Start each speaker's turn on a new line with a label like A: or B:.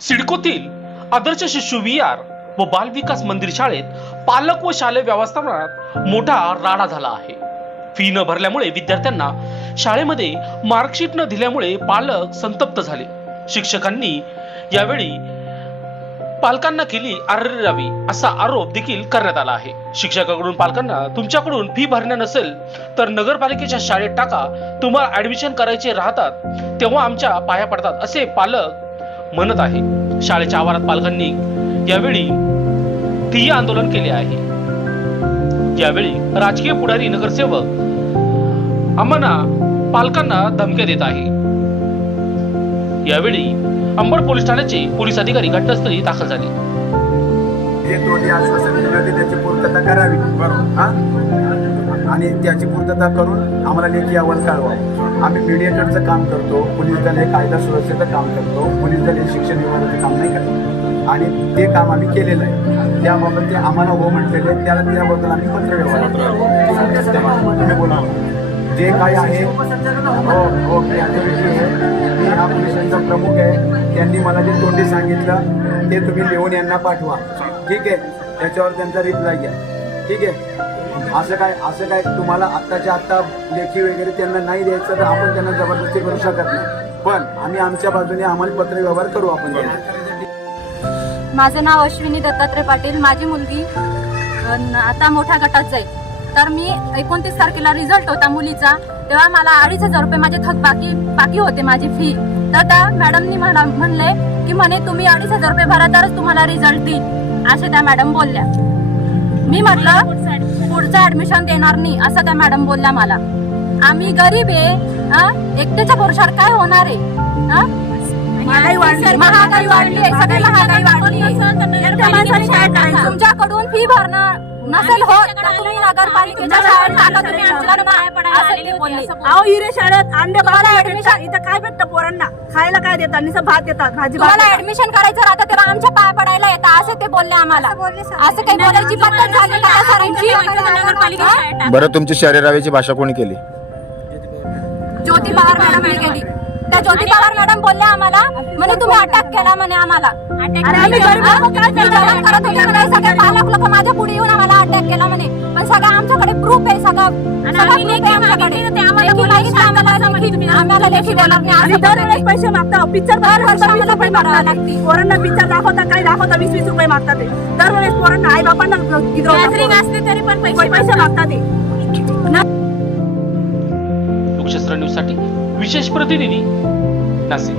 A: सिडकोतील आदर्श शिशु विहार व बाल विकास मंदिर शाळेत पालक व शालेय व्यवस्थापनात मोठा राडा झाला आहे. फी न भरल्यामुळे विद्यार्थ्यांना शाळेमध्ये मार्कशीट न दिल्यामुळे पालक संतप्त झाले. शिक्षकांनी यावेळी पालकांना केली आररावी असा आरोप देखील करण्यात आला आहे. शिक्षकाकडून पालकांना तुमच्याकडून फी भरण्या नसेल तर नगरपालिकेच्या शाळेत टाका. तुम्हाला ऍडमिशन करायचे राहतात तेव्हा आमच्या पाया पडतात असे पालक म्हणत आहे. शाळेच्या आवारात पालकांनी यावेळी ठिय्या आंदोलन केले आहे. यावेळी राजकीय पुढारी नगरसेवक आम्हाला पालकांना धमक्या देत आहे. यावेळी अंबड पोलीस ठाण्याचे पोलीस अधिकारी घटनास्थळी दाखल झाले.
B: जे तोटी आश्वासन दिले होते त्याची पूर्तता करावी. बरोबर आणि त्याची पूर्तता करून आम्हाला लेखी अहवाल कळवा. आम्ही मीडिएटरचं काम करतो पोलीस दल हे कायदा सुरक्षेचं काम करतो पोलीस दल हे शिक्षण विभागाचं काम नाही करत. आणि ते काम आम्ही केलेलं आहे. त्याबाबत ते आम्हाला हो म्हटलेले त्याला त्याबद्दल आम्ही पत्र व्यवहार तुम्ही बोला. जे काही आहे हो हो पोलिसांचा प्रमुख आहे. त्यांनी मला जे तोंडी सांगितलं ते तुम्ही लिहून यांना पाठवा. ठीक आहे? त्याच्यावर त्यांचा रिप्लाय घ्या. ठीक आहे? असं काय असं काय तुम्हाला आत्ताच्या आत्ता लेखी वगैरे त्यांना नाही द्यायचं तर आपण त्यांना जबरदस्ती करू शकत नाही. पण आम्ही आमच्या बाजूने आम्हाला पत्र व्यवहार करू आपण
C: माझं नाव अश्विनी दत्तात्रय पाटील. माझी मुलगी आता मोठ्या गटात जाईल. तर मी एकोणतीस तारखेला रिझल्ट होता मुलीचा. तेव्हा मला अडीच हजार रुपये माझे थक बाकी बाकी होते माझी फी तर त्या मॅडमनी म्हणा म्हणले की म्हणे तुम्ही अडीच हजार रुपये भरा तरच तुम्हाला रिझल्ट देईल. असे त्या मॅडम बोलल्या. मी म्हटलं पुढचं ऍडमिशन देणार नाही असं त्या मॅडम बोलल्या मला. आम्ही गरीब आहे हं? एकट्याच्या भरोशावर काय होणार आहे? हं? महागाई वाढली. महागाई वाढली? तुमच्याकडून फी भरणं नसेल होत तर तुम्ही नगरपालिकेच्या शाळेत टाका तुम्ही आमच्याकडे ना- असं ते बोलले.
D: अहो हिरे शाळेत अंडे
C: तुम्हाला
D: भात
C: admission-
D: इथं काय भेटतं पोरांना? खायला काय देतात? नुसतं भात देतात भाजी भात
C: तुम्हाला
D: देतात.
C: ऍडमिशन करायचं राहतं तेव्हा आमच्या पाया पडायला येतं असं ते बोलले आम्हाला. असं काही बोलायची पद्धत झाली का? सरांची? हं?
E: बरं तुमची शरीरावीची भाषा कोणी केली
C: ज्योती पवार मॅडमने केली त्या ज्योती पवार मॅडम बोलल्या आम्हाला म्हणे तुम्ही अटक केला म्हणे आम्हाला
D: अरे आम्ही गरीब
C: हा?
D: लोकं काय
C: मी जेवण करत होते म्हणे, सगळे पालक लोक माझ्या पुढे येऊन आम्हाला अटॅक केला म्हणे पण सगळं आमच्याकडे सगळं.
D: पैसे मागता. पिक्चर. पोरांना दाखवता काय दाखवता वीस वीस रुपये मागतात ते. दरवेळेस पोरांना आई बापांना
C: असले तरी पण
D: पैसे मागतात. ते.
A: लोकशास्त्र न्यूजसाठी विशेष प्रतिनिधी नाशिक.